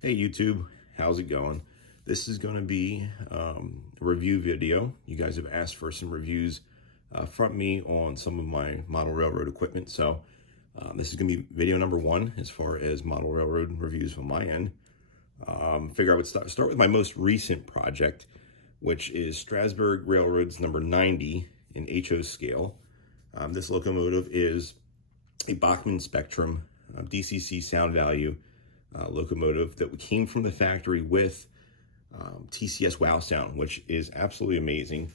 Hey YouTube, how's it going? This is going to be a review video. You guys have asked for some reviews from me on some of my model railroad equipment. So this is going to be video number one as far as model railroad reviews on my end. Figure I would start with my most recent project, which is Strasburg Railroad's number 90 in HO scale. This locomotive is a Bachmann Spectrum DCC sound value locomotive that came from the factory with TCS Wow Sound, which is absolutely amazing.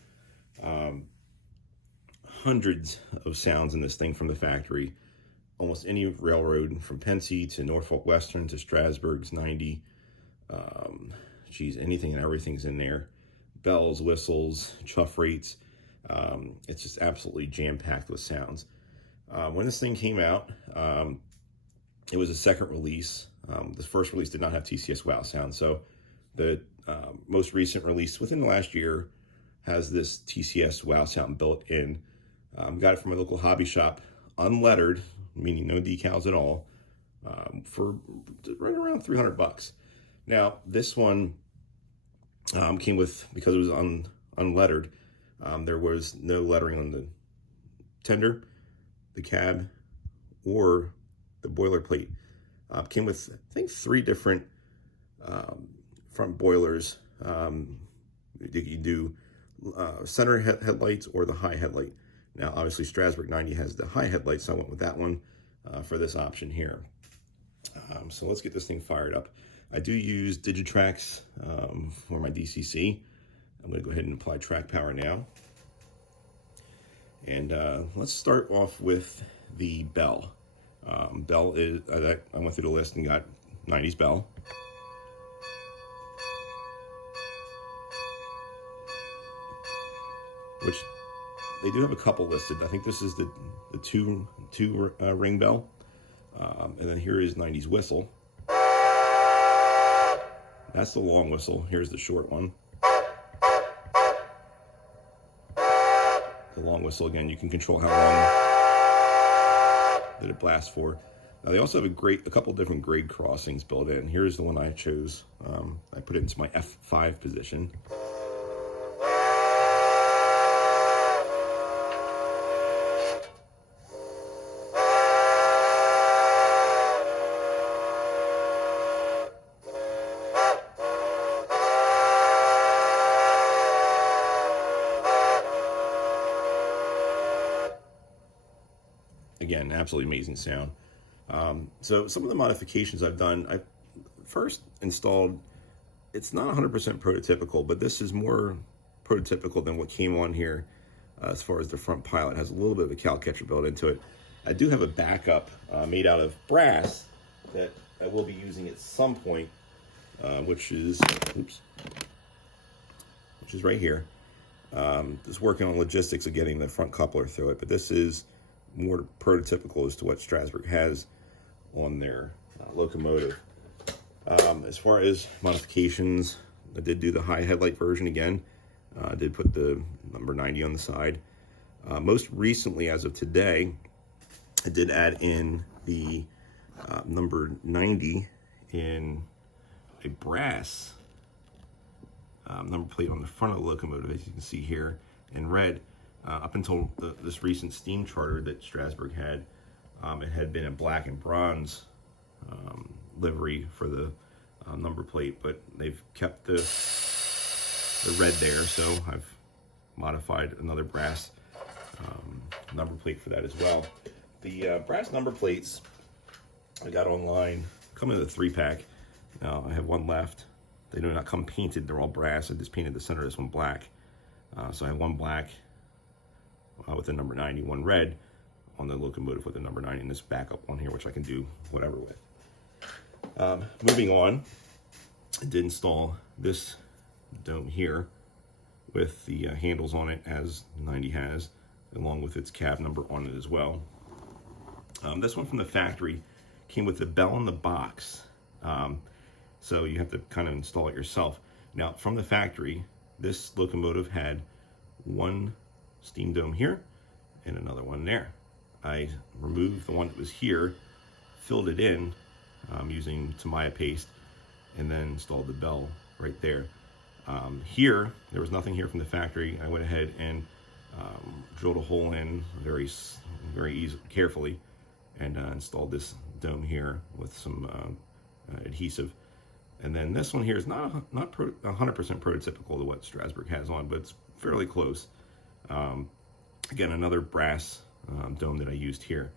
Hundreds of sounds in this thing from the factory. Almost any railroad from Pennsy to Norfolk Western to Strasburg's 90. Anything and everything's in there. Bells, whistles, chuff rates. It's just absolutely jam-packed with sounds. When this thing came out, it was a second release. The first release did not have TCS Wow Sound, so the most recent release within the last year has this TCS Wow Sound built in. Got it from a local hobby shop, unlettered, meaning no decals at all, for right around 300 bucks. Now, this one came with, because it was unlettered, there was no lettering on the tender, the cab, or the boilerplate. Came with, I think, 3 different front boilers. You can do center headlights or the high headlight. Now, obviously, Strasburg 90 has the high headlight, so I went with that one for this option here. So let's get this thing fired up. I do use Digitrax for my DCC. I'm going to go ahead and apply track power now. And let's start off with the bell. Bell is, I went through the list and got 90s bell. Which they do have a couple listed. I think this is the two ring bell. And then here is 90s whistle. That's the long whistle. Here's the short one. The long whistle, again, you can control how long that it blasts for. Now they also have a couple different grade crossings built in. Here's the one I chose. I put it into my F5 position. Again, absolutely amazing sound. So some of the modifications I've done, I first installed, it's not 100% prototypical, but this is more prototypical than what came on here as far as the front pilot. It has a little bit of a cow catcher built into it. I do have a backup made out of brass that I will be using at some point, which is right here. Just working on logistics of getting the front coupler through it, but this is more prototypical as to what Strasburg has on their locomotive. As far as modifications, I did do the high headlight version again. I did put the number 90 on the side. Most recently, as of today, I did add in the number 90 in a brass number plate on the front of the locomotive, as you can see here in red. Up until this recent steam charter that Strasburg had, it had been a black and bronze livery for the number plate, but they've kept the red there, so I've modified another brass number plate for that as well. The brass number plates I got online come in a 3-pack. Now I have one left. They do not come painted, they're all brass. I just painted the center of this one black. So I have one black with the number 90, one red on the locomotive with the number 90, and this backup one here, which I can do whatever with. Moving on, I did install this dome here with the handles on it, as 90 has, along with its cab number on it as well. This one from the factory came with the bell in the box, so you have to kind of install it yourself. Now, from the factory, this locomotive had one steam dome here and another one there. I removed the one that was here, filled it in using Tamiya paste, and then installed the bell right there. Here, there was nothing here from the factory. I went ahead and drilled a hole in very easy, carefully, and installed this dome here with some adhesive. And then this one here is not 100% prototypical to what Strasburg has on, but it's fairly close. Again, another brass dome that I used here.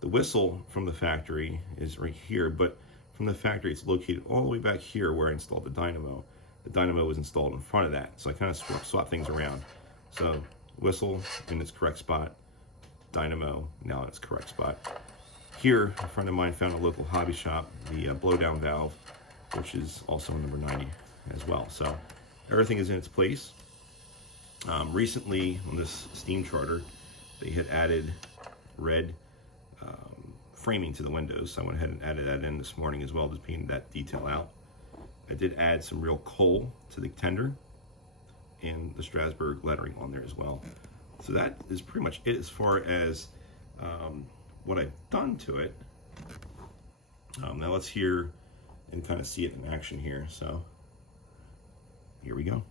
The whistle from the factory is right here, but from the factory it's located all the way back here where I installed the dynamo. The dynamo was installed in front of that, so I kind of swap things around. So whistle in its correct spot, dynamo now in its correct spot. Here, a friend of mine found a local hobby shop the blowdown valve, which is also number 90 as well. So everything is in its place. Recently on this steam charter, they had added red framing to the windows, so I went ahead and added that in this morning as well, just painting that detail out. I did add some real coal to the tender and the Strasburg lettering on there as well. So that is pretty much it as far as what I've done to it. Now let's hear and kind of see it in action here. So here we go.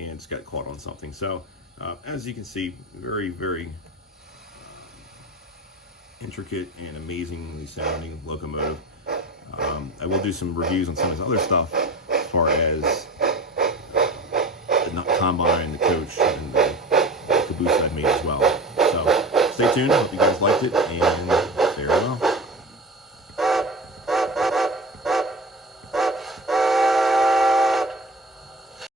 And it's got caught on something. So as you can see, very intricate and amazingly sounding locomotive. I will do some reviews on some of his other stuff as far as the combine, the coach, and the caboose I've made as well. So stay tuned. Hope you guys liked it, and